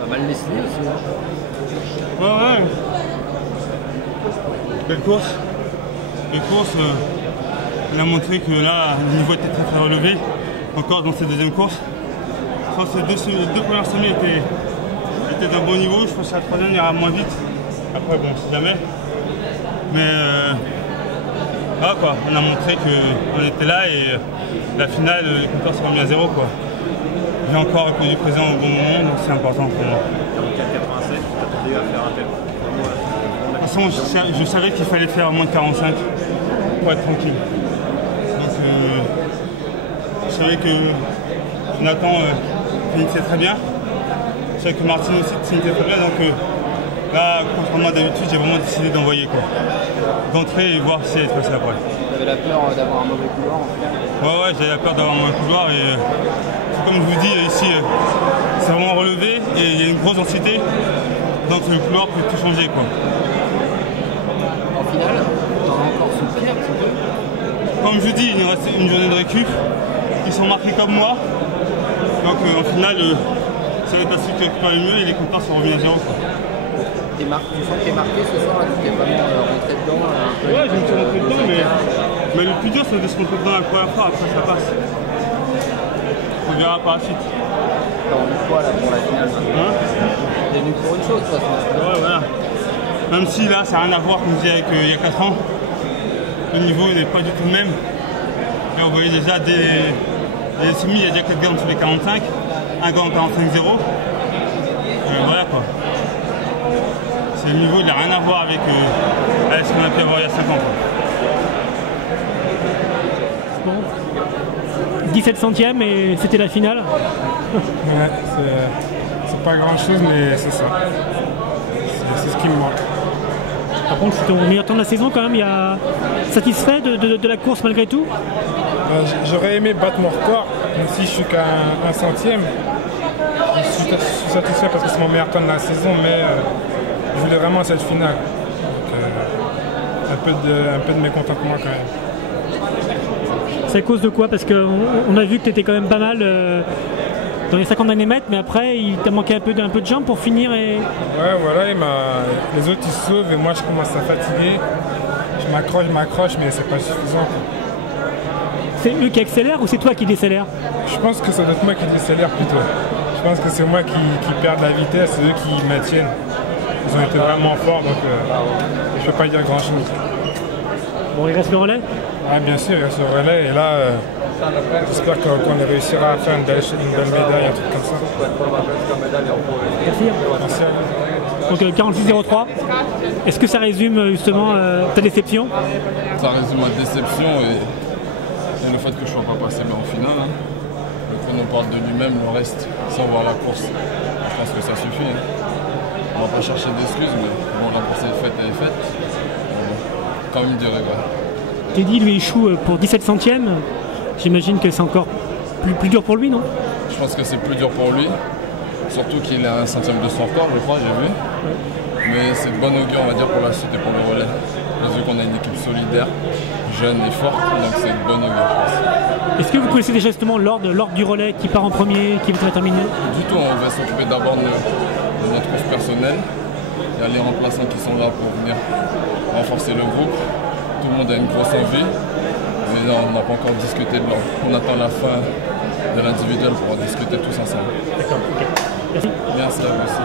Pas mal dessiné aussi. Hein. Ouais. Belle course. On a montré que là, le niveau était très relevé. Encore dans cette deuxième course. Je pense que les deux premières semaines étaient d'un bon niveau. Je pense que la troisième ira moins vite. Après, bon, si jamais. Mais voilà quoi, on a montré qu'on était là et la finale, les compteurs sont remis à zéro quoi. J'ai encore répondu présent au bon moment, donc c'est important pour moi. 44,87, tu t'attendais à faire un tel. De toute façon, je savais qu'il fallait faire moins de 45 pour être tranquille. Donc je savais que Nathan finissait très bien. Je savais que Martin aussi finissait très bien. Donc là, contrairement à d'habitude, j'ai vraiment décidé d'envoyer quoi. D'entrer et voir si elle se passait après. Tu avais la peur d'avoir un mauvais couloir en fait. Ouais, j'avais la peur d'avoir un mauvais couloir et comme je vous dis ici, c'est vraiment relevé et il y a une grosse densité. Donc le couloir peut tout changer quoi. En finale, t'en as encore souffert un petit peu. Comme je vous dis, il nous reste une journée de récup. Ils sont marqués comme moi. Donc en finale, ça va être celui qui récupère le mieux et les compteurs sont revenus à zéro quoi. Tu sens que t'es marqué ce soir, tu t'es vraiment rentré dedans. Ouais, je me suis rentré dedans, mais le plus dur c'est de se rentrer dedans la première fois, après ça passe. On verra par la suite. T'as envie de quoi là pour la finale maintenant T'es venu pour une chose de toute façon. Ouais, voilà. Même si là ça n'a rien à voir comme je disais avec il y a 4 ans. Le niveau n'est pas du tout le même. Là vous voyez déjà des semis, il y a déjà 4 gars en dessous des 45, un gars en 45-0. Voilà quoi. Le niveau il n'a rien à voir avec ce qu'on a pu avoir il y a 5 ans. Bon. 17 centièmes et c'était la finale. Ouais, c'est pas grand chose mais c'est ça. C'est ce qui me manque. Par contre c'était au meilleur temps de la saison quand même, il y a satisfait de la course malgré tout. J'aurais aimé battre mon record, même si je suis qu'à un centième. Je suis satisfait parce que c'est mon meilleur temps de la saison, mais je voulais vraiment cette finale. Donc, un peu de mécontentement quand même. C'est à cause de quoi? Parce qu'on a vu que tu étais quand même pas mal dans les 50 derniers mètres, mais après il t'a manqué un peu de jambes pour finir et... Ouais voilà, les autres ils se sauvent et moi je commence à fatiguer. Je m'accroche mais c'est pas suffisant. C'est eux qui accélèrent ou c'est toi qui décélères? Je pense que ça doit être moi qui décélère plutôt. Je pense que c'est moi qui perds de la vitesse, c'est eux qui maintiennent. Ils ont été vraiment forts, donc je ne peux pas dire grand chose. Bon, il reste le relais? Ouais, bien sûr, il reste le relais. Et là, j'espère qu'on réussira à faire une belle médaille, un truc comme ça. Merci. Merci à vous. Donc 46-03. Est-ce que ça résume justement ta déception? Ça résume ma déception et le fait que je ne sois pas passé en finale. Hein. Le chrono parle de lui-même, le reste, sans voir la course, je pense que ça suffit. Hein. On ne va pas chercher d'excuses, mais bon, la course est faite, elle est faite. Quand même des regrets. Teddy lui échoue pour 17 centièmes. J'imagine que c'est encore plus dur pour lui, non? Je pense que c'est plus dur pour lui. Surtout qu'il a un centième de son record, je crois, j'ai vu. Mais c'est de bon augure, on va dire, pour la suite et pour le relais. J'ai vu qu'on a une équipe solidaire, jeune et forte, donc c'est de bon augure, je pense. Est-ce que vous connaissez déjà justement l'ordre du relais qui part en premier, qui va terminer? Du tout, on va s'occuper d'abord de notre course personnelle. Il y a les remplaçants qui sont là pour venir renforcer le groupe. Tout le monde a une grosse envie, mais là, on n'a pas encore discuté de l'ordre. On attend la fin de l'individuel pour en discuter tous ensemble. D'accord, ok. Merci. Merci à vous aussi.